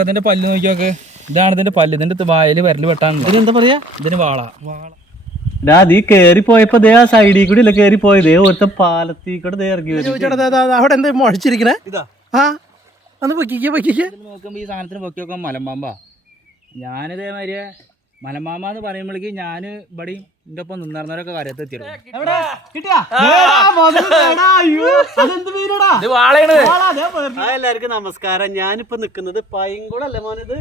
ഇതിന്റെ പല്ല് നോക്കിയൊക്കെ, ഇതാണ് ഇതിന്റെ പല്ല്. ഇതിന്റെ വായല് വിരല് വെട്ടാണ്. ഇതിനെന്താ പറയാ? ഇതിന് വാള. നീ കേറി പോയപ്പോ ദേ ആ സൈഡിൽ കൂടി ഇല്ല കേറി പോയതേ, ഒരുത്ത പാലത്തിൽ കൂടെ ഇറങ്ങി അവിടെ എന്താ മുഴച്ചിരിക്കണേ? നോക്കുമ്പോ ഈ സാധനത്തിന് പൊക്കി നോക്കാൻ മലമ്പാമ്പാ. ഞാനിതേമാതിരി മലമ്പാമ്പ എന്ന് പറയുമ്പോഴേക്കും ഞാൻ ഇവിടെയും എന്റെ ഒപ്പം നിന്നിരുന്നവരൊക്കെ കരയത്ത് എത്തിയിരുന്നു. എല്ലാവർക്കും നമസ്കാരം. ഞാനിപ്പോ നിക്കുന്നത് പൈങ്കുളം അല്ലേ മോനത്?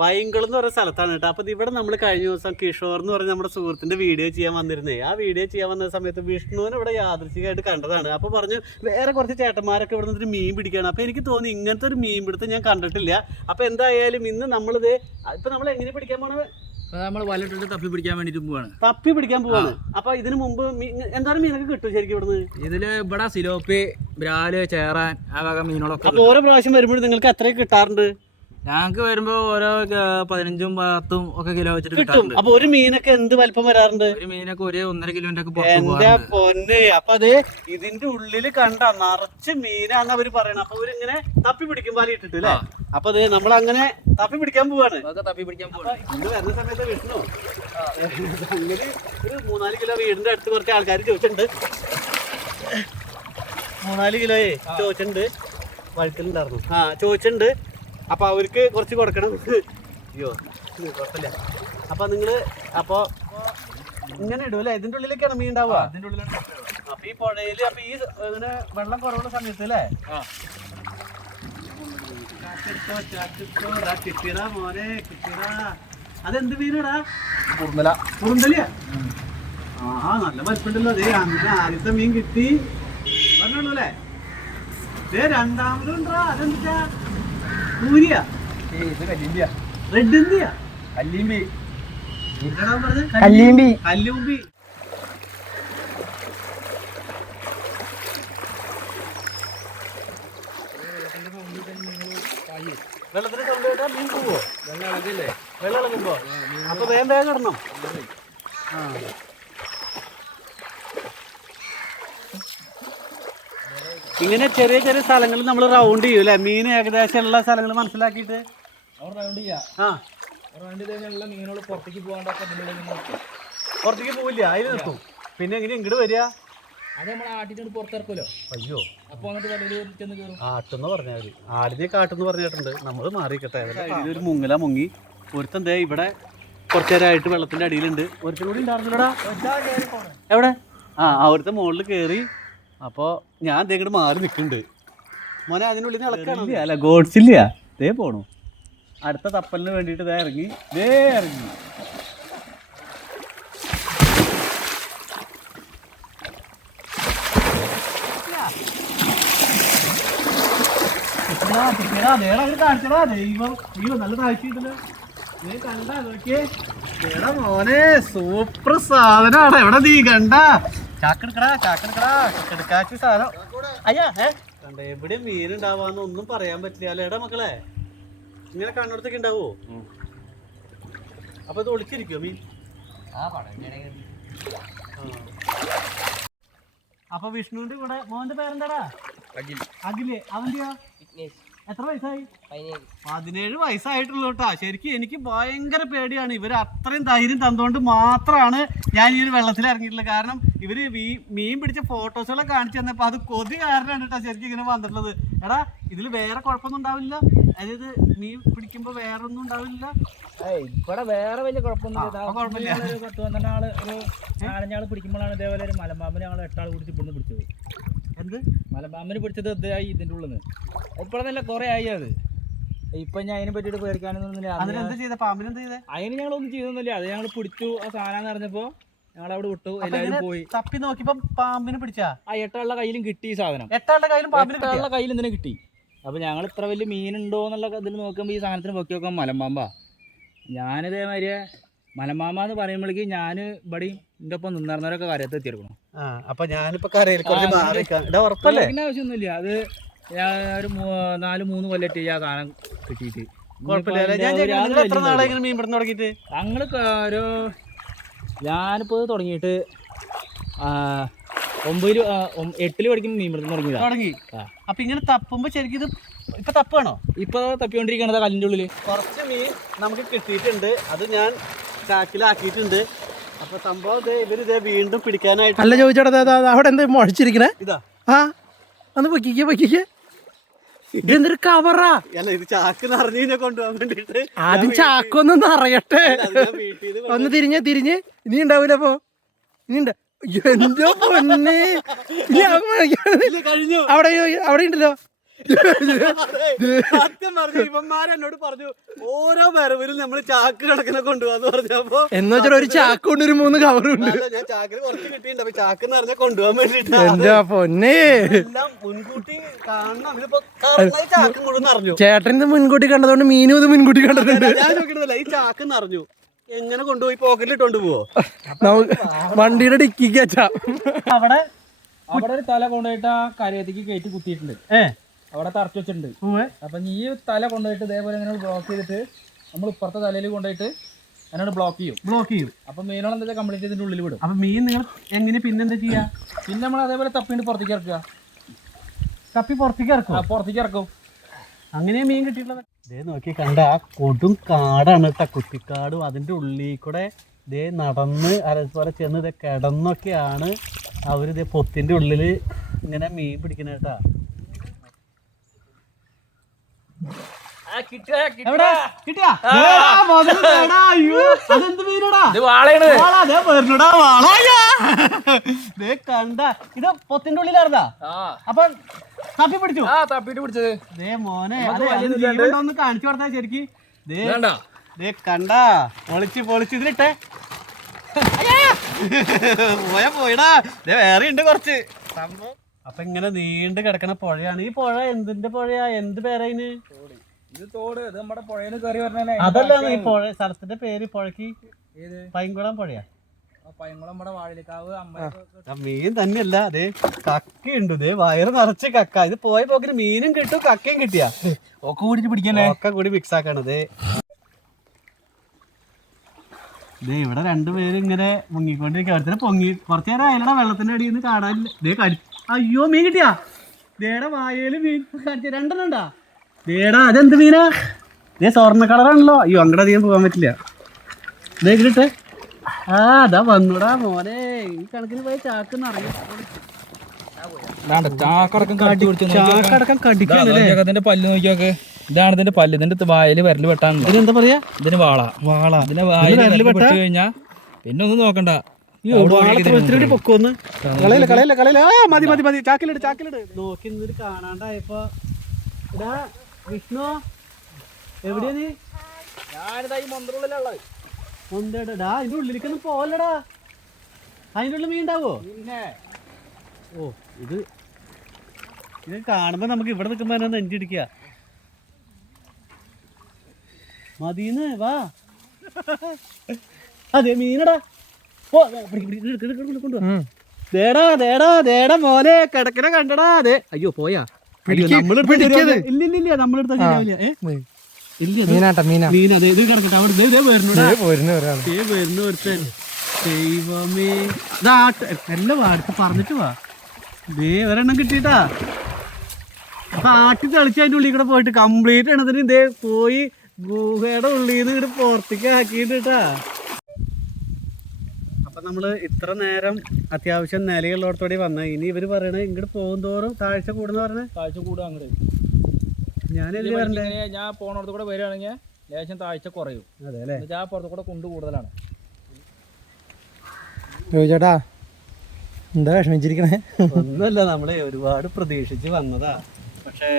പൈങ്കുളം എന്ന് പറയുന്ന സ്ഥലത്താണ് കേട്ടോ. അപ്പൊ ഇവിടെ നമ്മൾ കഴിഞ്ഞ ദിവസം കിഷോർ എന്ന് പറഞ്ഞ നമ്മുടെ സുഹൃത്തിന്റെ വീഡിയോ ചെയ്യാൻ വന്നിരുന്നേ. ആ വീഡിയോ ചെയ്യാൻ വന്ന സമയത്ത് വിഷ്ണുവിനെ ഇവിടെ യാദൃശ്ചികമായിട്ട് കണ്ടതാണ്. അപ്പൊ പറഞ്ഞു വേറെ കുറച്ച് ചേട്ടന്മാരൊക്കെ ഇവിടെ നിന്നൊരു മീൻ പിടിക്കുകയാണ്. അപ്പൊ എനിക്ക് തോന്നി ഇങ്ങനത്തെ ഒരു മീൻ പിടുത്തം ഞാൻ കണ്ടിട്ടില്ല. അപ്പൊ എന്തായാലും ഇന്ന് നമ്മളിത് ഇപ്പൊ നമ്മൾ എങ്ങനെ പിടിക്കാൻ പോണത്? നമ്മൾ വലട്ടിട്ട് തപ്പി പിടിക്കാൻ വേണ്ടിട്ട് പോവാണ്. തപ്പി പിടിക്കാൻ പോവാണ്. അപ്പൊ ഇതിന് മുമ്പ് എന്താണ് മീനൊക്കെ കിട്ടും ശരിക്കും ഇവിടുന്ന്? ഇതില് ഇവിടെ സിലോപ്പി, ബ്രാല്, ചേറാൻ, ആ വക മീനുകളൊക്കെ. അപ്പൊ ഓരോ പ്രാവശ്യം വരുമ്പോഴും നിങ്ങൾക്ക് എത്രയൊക്കെ കിട്ടാറുണ്ട്? ഞങ്ങക്ക് വരുമ്പോ ഓരോ 15ഉം 10ഉം ഒക്കെ കിലോ വെച്ചിട്ട് കിട്ടും. അപ്പൊ ഒരു മീനൊക്കെ എന്ത് വലിപ്പം വരാറുണ്ട്? ഒരു മീനൊക്കെ 1.5 കിലോന്റെ ഒക്കെ. എന്റെ പൊന്നെ, അപ്പൊ അത് ഇതിന്റെ ഉള്ളില് കണ്ട നിറച്ച് മീനാന്ന് അവര് പറയണത്. അപ്പൊ അവരിങ്ങനെ തപ്പി പിടിക്കും, വല ഇട്ടിട്ട് അല്ലേ? അപ്പൊ അത് നമ്മളങ്ങനെ തപ്പി പിടിക്കാൻ പോവാണ്. ഇന്ന് വരുന്ന സമയത്ത് വിഷ്ണു അങ്ങനെ ഒരു 3-4 കിലോ വീടിന്റെ അടുത്ത് കുറച്ച് ആൾക്കാർ ചോദിച്ചിട്ടുണ്ട്. 3-4 കിലോയെ ചോദിച്ചിട്ടുണ്ട്. വഴുക്കലുണ്ടായിരുന്നു. ചോദിച്ചിട്ടുണ്ട്. അപ്പൊ അവർക്ക് കുറച്ച് കൊടുക്കണം. അയ്യോ കുഴപ്പമില്ല. അപ്പൊ നിങ്ങള് അപ്പൊ ഇങ്ങനെ ഇടും ഇതിന്റെ ഉള്ളിലേക്കാണ് മീൻ ഉണ്ടാവുക. അപ്പൊ ഈ പുഴയില് അപ്പൊ ഈ ഇങ്ങനെ വെള്ളം കുറവുള്ള സമയത്ത് അല്ലേ? കിട്ടിയടാ മോനെ, കിട്ടിയടാ. അതെന്ത് മീനാടാ? കുറുന്തലിയാ? നല്ല വലിപ്പുണ്ടല്ലോ. അതേ അങ്ങനെ ആദ്യത്തെ മീൻ കിട്ടി പറഞ്ഞോളൂ അല്ലേ? രണ്ടാമതും ഉണ്ടോ? അതെന്താ? പൂരിയാ? റെഡ് എന്തിയാ? കല്ലൂമ്പി. വെള്ളത്തിന് സൗണ്ട് കേട്ടാ മീൻ പോവോ? വെള്ളം ഇളകുമ്പോ അപ്പൊ വേഗം കിടണം. ഇങ്ങനെ ചെറിയ ചെറിയ സ്ഥലങ്ങളിൽ നമ്മൾ റൗണ്ട് ചെയ്യും അല്ലെ? മീൻ ഏകദേശം ഉള്ള സ്ഥലങ്ങൾ മനസ്സിലാക്കിയിട്ട് പുറത്തേക്ക് പോവില്ല, അതിൽ നിൽക്കും. പിന്നെ എങ്ങനെ ഇങ്ങോട്ട് വരിക? അയ്യോ, ആട്ടെന്ന് പറഞ്ഞാൽ ആടിനെ കാട്ടെന്ന് പറഞ്ഞിട്ടുണ്ട്. നമ്മൾ മാറിക്കട്ടെ. ഇതൊരു മുങ്ങല മുങ്ങി ഒരുത്തൻ ഇവിടെ കുറച്ചു നേരമായിട്ട് വെള്ളത്തിന്റെ അടിയിലുണ്ട്. ഒരുത്തൻ കൂടി ഉണ്ടായിരുന്നില്ലടാ. എവിടെ? അവിടുത്തെ മുകളിൽ കയറി. അപ്പോൾ ഞാൻ ഇങ്ങോട്ട് മാറി നിൽക്കുന്നുണ്ട്. മോനെ അതിനുള്ളിൽ നിന്ന് അല്ല ഗോഡ്സില്ല. ദേ പോണു അടുത്ത തപ്പലിന് വേണ്ടിയിട്ട്. ദേ ഇറങ്ങി. കാണിച്ചടാ ദൈവം. നല്ല താഴ്ചയിട്ടല്ലോ. കണ്ടാ നോക്കിയേ മോനെ, സൂപ്പർ സാധനമാണ്. എവിടെ നീ കണ്ട? ചാക്കെടുക്കാച്ച് സാധനം. അയ്യാ കണ്ട എവിടെ മീനുണ്ടാവാന്ന് ഒന്നും പറയാൻ പറ്റില്ല അല്ലേടാ മക്കളെ? ഇങ്ങനെ കണ്ണെടുത്തൊക്കെ ഉണ്ടാവോ? അപ്പൊ ഇത് ഒളിച്ചിരിക്കോ മീൻ? അപ്പൊ വിഷ്ണുവിന്റെ കൂടെ മോന്റെ പേരെന്താടാ? അഖില്. അവന്റെയോ? എത്ര വയസ്സായി? 17 വയസ്സായിട്ടുള്ളൂ കേട്ടാ. ശരിക്കും എനിക്ക് ഭയങ്കര പേടിയാണ്. ഇവര് അത്രയും ധൈര്യം തന്നുകൊണ്ട് മാത്രമാണ് ഞാൻ ഈ ഒരു വെള്ളത്തിൽ ഇറങ്ങിയിട്ടുള്ളത്. കാരണം ഇവര് മീൻ പിടിച്ച ഫോട്ടോസുകളൊക്കെ കാണിച്ചു തന്നപ്പോ അത് കൊതി കാരണമാണ് കേട്ടോ ശരിക്കും ഇങ്ങനെ വന്നിട്ടുള്ളത്. എടാ ഇതിൽ വേറെ കുഴപ്പമൊന്നും ഉണ്ടാവില്ല? അതായത് മീൻ പിടിക്കുമ്പോ വേറെ ഒന്നും ഉണ്ടാവില്ല? ഇവിടെ വേറെ വലിയ കുഴപ്പമൊന്നുമില്ല. 10-12 ആള് ഒരു 4-5 പിടിക്കുമ്പോഴാണ് ഇതേപോലെ ഒരു മലമ്പാമ്പിനെ ഞങ്ങൾ 8 ആൾ കൂടി ഇവിടുന്ന് പിടിച്ചത്. എന്ത് മലമ്പാമ്പിന് പിടിച്ചത് ഇതായി ഇതിൻ്റെ ഉള്ളിൽ നിന്ന്. ഇപ്പോഴല്ല കുറെ ആയി അത്. ഇപ്പൊ ഞാൻ അതിനെ പറ്റിയിട്ട് പേടിക്കാനൊന്നുമില്ല. അതിന് ഞങ്ങളൊന്നും ചെയ്തൊന്നുമില്ല. അത് ഞങ്ങൾ പിടിച്ചു. ആ സാധനം അറിഞ്ഞപ്പോ ഞങ്ങൾ അവിടെ വിട്ടു. എല്ലാവരും പോയി തപ്പി നോക്കിയപ്പോ പാമ്പിനെ പിടിച്ചാ? 8 ആളുടെ കയ്യിലും കിട്ടി ഈ സാധനം. 8 ആളുടെ കയ്യിൽ ഇതിനെ കിട്ടി. അപ്പൊ ഞങ്ങൾ ഇത്ര വലിയ മീനുണ്ടോ എന്നുള്ള ഇതിൽ നോക്കുമ്പോ ഈ സാധനത്തിന് പൊക്കി നോക്കാൻ മലമ്പാമ്പാ. ഞാനിതേമാതിരി മലമ്പാമ്പ എന്ന് പറയുമ്പോഴേക്കും ഞാൻ ഇവിടെയും എന്റെ ഒപ്പം നിന്നിരുന്നവരൊക്കെ കരയത്ത് എത്തിയെടുക്കണം. അപ്പൊ ഞാനിപ്പോ ആവശ്യമൊന്നുമില്ല. അത് ഒരു 4-3 കൊല്ലറ്റ് ആ സാധനം കിട്ടിയിട്ട്. ഞങ്ങള് ഒരു ഞാനിപ്പോ തുടങ്ങിയിട്ട് 8ൽ പഠിക്കുമ്പോൾ മീൻ പിടുത്തം തുടങ്ങി. അപ്പൊ ഇങ്ങനെ തപ്പുമ്പോ ശരിക്കും ഇത് ഇപ്പൊ തപ്പാണോ? ഇപ്പൊ തപ്പിക്കൊണ്ടിരിക്കണത് കല്ലിന്റെ ഉള്ളില്. കുറച്ച് മീൻ നമുക്ക് കിട്ടിയിട്ടുണ്ട്, അത് ഞാൻ ചാക്കിലാക്കിയിട്ടുണ്ട്. അപ്പൊ സംഭവം ഇവരിതേ വീണ്ടും പിടിക്കാനായിട്ട്. അല്ല ചോദിച്ചോടാ, അവിടെ എന്താ മുഴച്ചിരിക്കണേ? ഇതാ ഒന്ന് പൊക്കിക്കേ. ഇതെന്തൊരു കവറാ? അല്ല, ഇത് ചാക്ക് നിറഞ്ഞു കൊണ്ടുപോകാൻ വേണ്ടിട്ട്. ആദ്യം ചാക്കൊന്നും നിറയട്ടെ. ഒന്ന് തിരിഞ്ഞ് ഇനി ഉണ്ടാവൂല. അപ്പൊ ഇനി ഉണ്ട്. എന്തോ പൊന്നെ, കഴിഞ്ഞു. അവിടെ ഉണ്ടല്ലോ. സത്യം പറഞ്ഞു, ഇവന്മാരെന്നോട് പറഞ്ഞു ഓരോ വരവിലും നമ്മള് ചാക്ക് കണക്കിനെ കൊണ്ടുപോകാന്ന് പറഞ്ഞപ്പോ എന്ന് വെച്ചാൽ ഒരു ചാക്ക് കൊണ്ട് ഒരു 3 കവറുണ്ട്. ഞാൻ ചാക്കിന് കുറച്ച് കിട്ടിയിട്ടുണ്ട്. അപ്പൊ ചാക്ക് നിറഞ്ഞ കൊണ്ടുപോകാൻ വേണ്ടിട്ട് എന്റെ പൊന്നെ എല്ലാം മുൻകൂട്ടി കാണണം. ഇതിപ്പോ ചാക്ക് മുഴുവൻ നിറഞ്ഞു. ചേട്ടൻ ഇത് മുൻകൂട്ടി കണ്ടതുകൊണ്ട് മീനും ഇത് മുൻകൂട്ടി കണ്ടിട്ടുണ്ട്. ഞാൻ നോക്കിയിട്ടില്ല, ഈ ചാക്ക് നിറഞ്ഞു. എങ്ങനെ കൊണ്ടുപോയി പോക്കറ്റിൽ ഇട്ടോണ്ട് പോവോ? വണ്ടിയുടെ ഡിക്കിക്ക് വെച്ചാ അവിടെ ഒരു തല കൊണ്ടുപോയിട്ട് ആ കരയത്തേക്ക് കയറ്റി കുത്തിയിട്ടുണ്ട്. അവിടെ തറച്ചു വെച്ചിട്ടുണ്ട്. അപ്പൊ ഈ തല കൊണ്ടുപോയിട്ട് ഇതേപോലെ ഇങ്ങനെ ബ്ലോക്ക് ചെയ്തിട്ട് നമ്മൾ ഇപ്പുറത്തെ തലയിൽ കൊണ്ടുപോയിട്ട് അതിനോട് ബ്ലോക്ക് ചെയ്യും. അപ്പൊ മീനുകൾ എന്താ കംപ്ലീറ്റ് ഇതിന്റെ ഉള്ളിൽ വിടും. അപ്പൊ മീൻ നിങ്ങൾ എങ്ങനെ പിന്നെന്താ ചെയ്യാ? പിന്നെ നമ്മൾ അതേപോലെ തപ്പിണ്ട് പുറത്തേക്ക് ഇറക്കുക. പുറത്തേക്ക് ഇറക്കും. അങ്ങനെ മീൻ കിട്ടിയിട്ടുള്ളത്. ദേ നോക്കി കണ്ട ആ കൊടും കാടാണ് കേട്ടോ, കുറ്റിക്കാടും. അതിന്റെ ഉള്ളിൽ കൂടെ ദേ നടന്ന് അതേപോലെ ചെന്ന് ഇതേ കിടന്നൊക്കെയാണ് അവരിതേ പൊത്തിന്റെ ഉള്ളില് ഇങ്ങനെ മീൻ പിടിക്കണ കേട്ടാ. കണ്ട ഇത് പൊത്തിന്റെ ഉള്ളിലായിരുന്നാ? അപ്പൊ തപ്പി പിടിച്ചു. തപ്പിട്ട് പിടിച്ചത് മോനെ ഒന്ന് കാണിച്ചു കൊടുത്താ ശരിക്ക്. കണ്ട പൊളിച്ച് ഇതിലിട്ടെ. പോയടാ, വേറെ ഉണ്ട് കുറച്ച് സംഭവം. അപ്പൊ ഇങ്ങനെ നീണ്ട് കിടക്കണ പുഴയാണ്. ഈ പുഴ എന്തിന്റെ പുഴയാ? എന്ത് പേരായിന്? ഇത് തോട്. ഇത് നമ്മുടെ പുഴയിൽ കയറി പറഞ്ഞേ. അതല്ല ഈ പുഴ സ്ഥലത്തിന്റെ പേര്. പുഴക്ക് പൈങ്കുളം പുഴയാ? പൈങ്കുളം നമ്മുടെ വാഴക്കാവ്. മീൻ തന്നെയല്ല, അതെ കക്കയുണ്ട്. ഇതേ വയറ് നിറച്ച് കക്ക. ഇത് പോയ പോക്കിന് മീനും കിട്ടും കക്കയും കിട്ടിയാ. ഒക്കെ കൂടിട്ട് പിടിക്കാനേ. ഒക്കെ കൂടി മിക്സ് ആക്കണത്. ഇവിടെ രണ്ടുപേരും ഇങ്ങനെ മുങ്ങിക്കൊണ്ടിരിക്കുക. അടുത്ത പൊങ്ങി കുറച്ചു നേരം അയലട വെള്ളത്തിന്റെ അടിയിൽ നിന്ന് കാണാനില്ല. അയ്യോ, മീൻ കിട്ടിയാ? ദേടെ വായയില് മീൻ കാണിച്ച 2 ഉണ്ടാ. ദേടാ, അതെന്ത് മീനാ? സ്വർണ്ണ കളറാണല്ലോ. അയ്യോ, അങ്ങടെ അധികം പോകാൻ പറ്റില്ല. ഇതിലിട്ടെ. അതാ വന്നുടാ മോനെ. ഈ കണക്കിന് പോയി ചാക്ക് നിറയും. പല്ല് നോക്കിയൊക്കെ. ഇതാണ് ഇതിന്റെ പല്ല്. ഇതിന്റെ വായല് വിരല് വെട്ടാണ്. ഇതിനെന്താ പറയാ? ഇതിന് വാള. ഇതിന്റെ വായല് വെട്ട് കഴിഞ്ഞാ പിന്നെ ഒന്നും നോക്കണ്ട. നോക്കി നിന്നിട്ട് കാണാണ്ടായപ്പോ വിഷ്ണു എവിടെയാ നീ? ഞാനിതാ ഈ മന്ത്രുള്ളിലുള്ളത്. ഒന്തേടാ, അതിന്റെ ഉള്ളിലേക്കൊന്നും പോലടാ. അതിന്റെ ഉള്ളിൽ മീൻ ഉണ്ടാവോ? ഓ, ഇത് കാണുമ്പോ നമുക്ക് ഇവിടെ നിൽക്കുമ്പോ നെഞ്ചിടിക്കുക. മതീന്ന് വാ. അതെ മീനടാ. ദേടാ മോനെ കിടക്കണ കണ്ടടാ. അതെ അയ്യോ പോയാ. ഇല്ലില്ല നമ്മളെടുത്ത മീൻ. അതെ ഇത് കിടക്കട്ടെ. അവിടെ വരുന്ന ഒരുത്തൻ. ദൈവമേ, എല്ലാം അടുത്ത് പറഞ്ഞിട്ട് വാ. ദേ ഒരെണ്ണം കിട്ടിട്ടാ. അപ്പൊ ആട്ടി തെളിച്ച് അതിന്റെ ഉള്ളിൽ കൂടെ പോയിട്ട് കംപ്ലീറ്റ് എണ്ണത്തിന് ഇതേ പോയി ഗുഹയുടെ ഉള്ളിൽ നിന്ന് ഇങ്ങോട്ട് പുറത്തേക്ക് ആക്കിയിട്ടാ. അപ്പൊ നമ്മള് ഇത്ര നേരം അത്യാവശ്യം നിലയുള്ളോടത്തോടെ വന്ന. ഇനി ഇവര് പറയണേ ഇങ്ങോട്ട് പോകും തോറും താഴ്ച കൂടുന്ന പറഞ്ഞ. താഴ്ച കൂടുക അങ്ങോട്ട്. ഞാൻ പോണോടത്ത് കൂടെ വരികയാണെങ്കിൽ ലേശം താഴ്ച കുറയും. അതെ അല്ലേ? ആ പുറത്ത് കൂടെ കൊണ്ട് കൂടുതലാണ്. ചേട്ടാ എന്താ വിഷമിച്ചിരിക്കണേ? ഒന്നുമല്ല, നമ്മളെ ഒരുപാട് പ്രതീക്ഷിച്ച് വന്നതാ. പക്ഷേ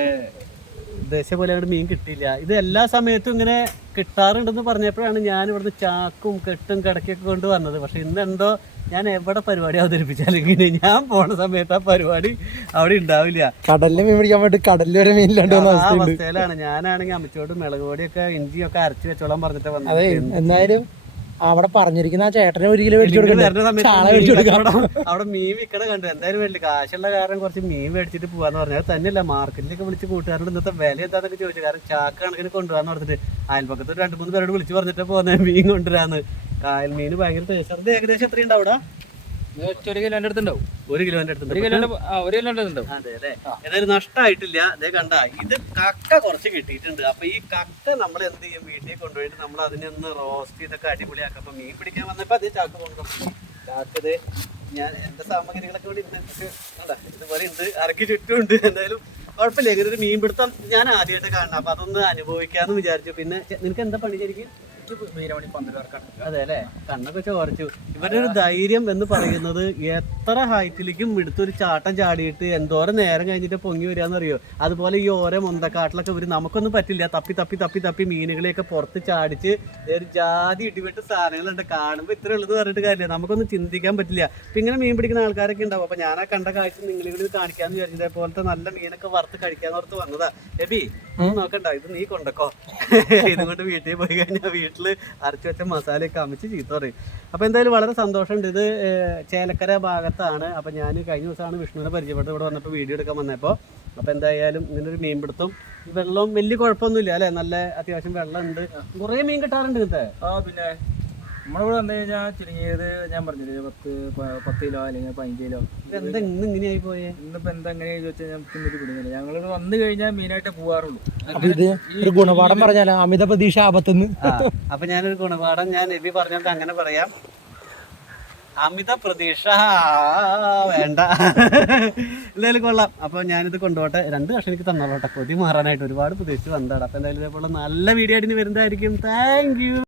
ഉദ്ദേശിച്ച പോലെ അങ്ങോട്ട് മീൻ കിട്ടിയില്ല. ഇത് എല്ലാ സമയത്തും ഇങ്ങനെ കിട്ടാറുണ്ടെന്ന് പറഞ്ഞപ്പോഴാണ് ഞാൻ ഇവിടുന്ന് ചാക്കും കെട്ടും കിടക്കൊക്കെ കൊണ്ട് വന്നത്. പക്ഷെ ഇന്നെന്തോ ഞാൻ എവിടെ പരിപാടി അവതരിപ്പിച്ചാലും ഇങ്ങനെ ഞാൻ പോണ സമയത്ത് ആ പരിപാടി അവിടെ ഉണ്ടാവില്ല. കടലിൽ മീൻ പിടിക്കാൻ വേണ്ടി കടലിൽ വരെ മീനില്ലാണ്ടോ അവസ്ഥയിലാണ്. ഞാനാണെങ്കിൽ അമ്മച്ചോട് മുളക് പൊടിയൊക്കെ ഇഞ്ചിയൊക്കെ അരച്ച് വെച്ചോളാൻ പറഞ്ഞിട്ട് വന്നത്. എന്നാലും അവിടെ പറഞ്ഞിരിക്കുന്ന ആ ചേട്ടനെ ഒരു കിലോ അവിടെ മീൻ വിൽക്കണ കണ്ടു. എന്തായാലും വേണ്ടി കാശുള്ള കാരണം കുറച്ച് മീൻ മേടിച്ചിട്ട് പോവാന്ന് പറഞ്ഞാൽ തന്നെയല്ല, മാർക്കറ്റിലേക്ക് വിളിച്ച് കൂട്ടുകാരോട് ഇന്നത്തെ വില എന്താന്നൊക്കെ ചോദിച്ചു. കാരണം ചാക്ക് കണക്കിന് കൊണ്ടുപോകാന്ന് പറഞ്ഞിട്ട് അയൽപക്കത്ത് 2-3 പേരോട് വിളിച്ച് പറഞ്ഞിട്ട് പോകുന്നത് മീൻ കൊണ്ടുവരാന്ന്. കായൽ മീൻ ഭയങ്കര ടേസ്റ്റ്. അത് ഏകദേശം എത്രയുണ്ട് അവിടെ? 1 കിലോന്റെ അടുത്തുണ്ടാവും. 1 കിലോന്റെ അടുത്ത് 1 കിലോന്റെ 1 കിലോന്റെ അടുത്തുണ്ടാവും. അതെ അല്ലേ. ഏതായാലും നഷ്ടമായിട്ടില്ല. അതേ കണ്ട, ഇത് കക്ക കുറച്ച് കിട്ടിയിട്ടുണ്ട്. അപ്പൊ ഈ കക്ക നമ്മൾ എന്ത് ചെയ്യും, വീട്ടിൽ കൊണ്ടുപോയിട്ട് നമ്മൾ അതിനെ ഒന്ന് റോസ്റ്റ് ചെയ്തൊക്കെ അടിപൊളിയാക്കാം. അപ്പൊ മീൻ പിടിക്കാൻ വന്നപ്പോ അതേ ചാക്ക് കൊണ്ടുപോകും. ചാക്കത് ഞാൻ എന്റെ സാമഗ്രികളൊക്കെ ഇവിടെ ഇതുപോലെ ഉണ്ട്, അരക്ക് ചുറ്റുമുണ്ട്. എന്തായാലും കുഴപ്പമില്ല. ഇങ്ങനെ ഒരു മീൻ പിടുത്തം ഞാൻ ആദ്യമായിട്ട് കാണണം. അപ്പൊ അതൊന്ന് അനുഭവിക്കാന്ന് വിചാരിച്ചു. പിന്നെ നിനക്ക് എന്താ പണി ശരിക്കും? അതെ അല്ലേ, കണ്ണൊക്കെ ചോർച്ചു. ഇവരുടെ ഒരു ധൈര്യം എന്ന് പറയുന്നത് എത്ര ഹൈറ്റിലേക്കും എടുത്തൊരു ചാട്ടം ചാടിയിട്ട് എന്തോരം നേരം കഴിഞ്ഞിട്ട് പൊങ്ങി വരികയെന്നറിയോ. അതുപോലെ ഈ ഓരോ മുന്തക്കാട്ടിലൊക്കെ ഇവർ നമുക്കൊന്നും പറ്റില്ല, തപ്പി തപ്പി തപ്പി തപ്പി മീനുകളെയൊക്കെ പുറത്ത് ചാടിച്ച് ഒരു ജാതി ഇടിവെട്ട് സാധനങ്ങളുണ്ട്. കാണുമ്പോൾ ഇത്ര ഉള്ളത് പറഞ്ഞിട്ട് കാര്യമില്ല, നമുക്കൊന്നും ചിന്തിക്കാൻ പറ്റില്ല. അപ്പം ഇങ്ങനെ മീൻ പിടിക്കുന്ന ആൾക്കാരൊക്കെ ഉണ്ടാവും. അപ്പം ഞാൻ ആ കണ്ട കാഴ്ച നിങ്ങളിവിടെ കാണിക്കാന്ന് വിചാരിച്ചത്. അതേപോലത്തെ നല്ല മീനൊക്കെ വറുത്ത് കഴിക്കാന്ന് ഓർത്ത് വന്നതാ. എബി നോക്കണ്ട, ഇത് നീ കൊണ്ടക്കോ. ഇതുകൊണ്ട് വീട്ടിൽ പോയി കഴിഞ്ഞാൽ വീട്ടിൽ അരച്ചു വെച്ച മസാലയൊക്കെ അമിച്ച് ചീത്ത പറയും. അപ്പോൾ എന്തായാലും വളരെ സന്തോഷമുണ്ട്. ഇത് ചേലക്കര ഭാഗത്താണ്. അപ്പോൾ ഞാൻ കഴിഞ്ഞ ദിവസമാണ് വിഷ്ണുവിനെ പരിചയപ്പെട്ട് ഇവിടെ വന്നപ്പോൾ വീഡിയോ എടുക്കാൻ വന്നപ്പോൾ. അപ്പോൾ എന്തായാലും ഇങ്ങനൊരു മീൻ പിടുത്തം, വെള്ളം വലിയ കുഴപ്പമൊന്നുമില്ല അല്ലേ, നല്ല അത്യാവശ്യം വെള്ളമുണ്ട്. കുറേ മീൻ കിട്ടാറുണ്ട് ഇങ്ങനത്തെ. പിന്നെ നമ്മളിവിടെ വന്നു കഴിഞ്ഞാൽ ചുരുങ്ങിയത് ഞാൻ പറഞ്ഞില്ലേ 10 കിലോ അല്ലെങ്കിൽ 15 കിലോ. എന്താ ഇന്ന് ഇങ്ങനെയായി പോയേ? ഇന്നിപ്പോൾ എന്താ എങ്ങനെയാണെന്ന് ചോദിച്ചാൽ ഞാൻ പിടിക്കുന്നില്ല. ഞങ്ങളിവിടെ വന്നു കഴിഞ്ഞാൽ മീനായിട്ട് പോകാറുള്ളൂ. ഇത് ഒരു ഗുണപാഠം പറഞ്ഞാലോ, അമിത പ്രതീക്ഷ ആപത്തുനിന്ന്. അപ്പൊ ഞാനൊരു ഗുണപാഠം ഞാൻ എബി പറഞ്ഞിട്ട് അങ്ങനെ പറയാം. അമിത പ്രതീക്ഷ വേണ്ട. എന്തായാലും കൊള്ളാം. അപ്പൊ ഞാനിത് കൊണ്ടുപോട്ടെ. 2 കഷ്ണം എനിക്ക് തന്നോട്ടെ, കൊതി മാറാനായിട്ട്. ഒരുപാട് പ്രതീക്ഷിച്ച് വന്നതാണ്. അപ്പൊ എന്തായാലും ഇതേപോലെ നല്ല വീഡിയോ ആയിട്ട് വരുന്നതായിരിക്കും. Thank you.